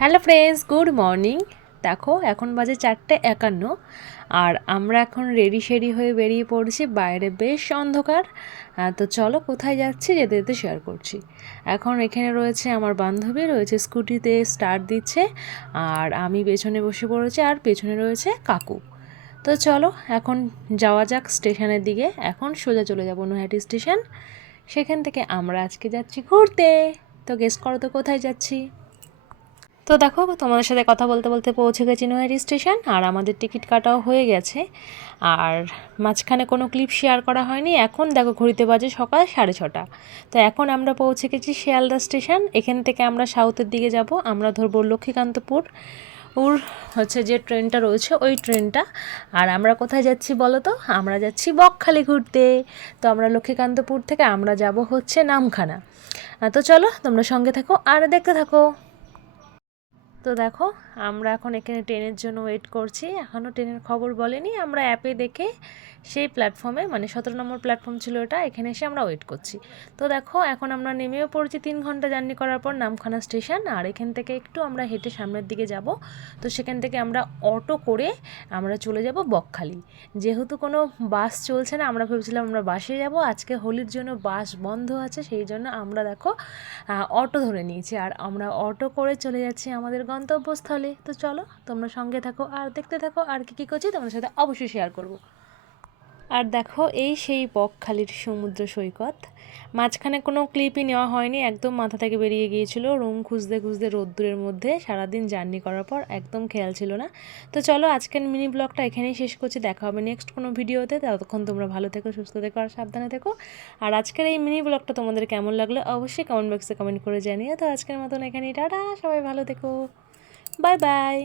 Hello friends, good morning. দেখো এখন বাজে 4:51 আর আমরা এখন রেডি শেডি হয়ে বেরিয়ে পড়ছি। বাইরে বেশ অন্ধকার। তো চলো কোথায় যাচ্ছি যেতে যেতে শেয়ার করছি। এখন এখানে রয়েছে আমার বান্ধবী, রয়েছে স্কুটিতে স্টার্ট দিচ্ছে, আর আমি পেছনে বসে পড়েছি, আর পেছনে রয়েছে কাকু। তো চলো এখন যাওয়া যাক স্টেশনের দিকে। এখন সোজা চলে যাবো নৈহাটি স্টেশন। সেখান থেকে আমরা আজকে যাচ্ছি ঘুরতে। তো গেস করো তো কোথায় যাচ্ছি। তো দেখো তোমাদের সাথে কথা বলতে বলতে পৌঁছে গেছি নৈহাটি স্টেশন, আর আমাদের টিকিট কাটাও হয়ে গেছে। আর মাঝখানে কোনো ক্লিপ শেয়ার করা হয়নি। এখন দেখো ঘড়িতে বাজে সকাল 6:30। তো এখন আমরা পৌঁছে গেছি শিয়ালদা স্টেশন। এখান থেকে আমরা সাউথের দিকে যাব। আমরা ধরবো লক্ষ্মীকান্তপুর হচ্ছে যে ট্রেনটা রয়েছে ওই ট্রেনটা। আর আমরা কোথায় যাচ্ছি বলো তো? আমরা যাচ্ছি বকখালি ঘুরতে। তো আমরা লক্ষ্মীকান্তপুর থেকে আমরা যাব হচ্ছে নামখানা। তো চলো তোমরা সঙ্গে থাকো আর দেখতে থাকো। তো দেখো আমরা এখন এখানে ট্রেনের জন্য ওয়েট করছি। এখনও ট্রেনের খবর বলেনি। আমরা অ্যাপে দেখে সেই প্ল্যাটফর্মে, মানে 17 নম্বর প্ল্যাটফর্ম ছিল ওটা, এখানে এসে আমরা ওয়েট করছি। তো দেখো এখন আমরা নেমেও পড়ছি 3 ঘন্টা জার্নি করার পর নামখানা স্টেশন। আর এখান থেকে একটু আমরা হেঁটে সামনের দিকে যাব। তো সেখান থেকে আমরা অটো করে আমরা চলে যাব বকখালি। যেহেতু কোনো বাস চলছে না, আমরা ভেবেছিলাম আমরা বাসে যাব। আজকে হোলির জন্য বাস বন্ধ আছে, সেই জন্য আমরা দেখো অটো ধরে নিয়েছি। আর আমরা অটো করে চলে যাচ্ছি আমাদের গন্তব্যস্থলে। তো চলো তোমরা সঙ্গে থাকো আর দেখতে থাকো আর কী করছি তোমাদের সাথে অবশ্যই শেয়ার করব। আর দেখো এই সেই বকখালির সমুদ্র সৈকত। মাঝখানে কোনো ক্লিপই নেওয়া হয়নি, একদম মাথা থেকে বেরিয়ে গিয়েছিল। রুম খুঁজতে খুঁজতে রোদ্দুরের মধ্যে সারাদিন জার্নি করার পর একদম খেয়াল ছিল না। তো চলো আজকের মিনি ব্লগটা এখানেই শেষ করছি। দেখা হবে নেক্সট কোনো ভিডিওতে। ততক্ষণ তোমরা ভালো থেকো, সুস্থ থেকো আর সাবধানে থেকো। আর আজকের এই মিনি ব্লগটা তোমাদের কেমন লাগলো অবশ্যই কমেন্ট বক্সে কমেন্ট করে জানিও। তো আজকের মতন এখানেই টাটা, সবাই ভালো থেকো, বাই বাই।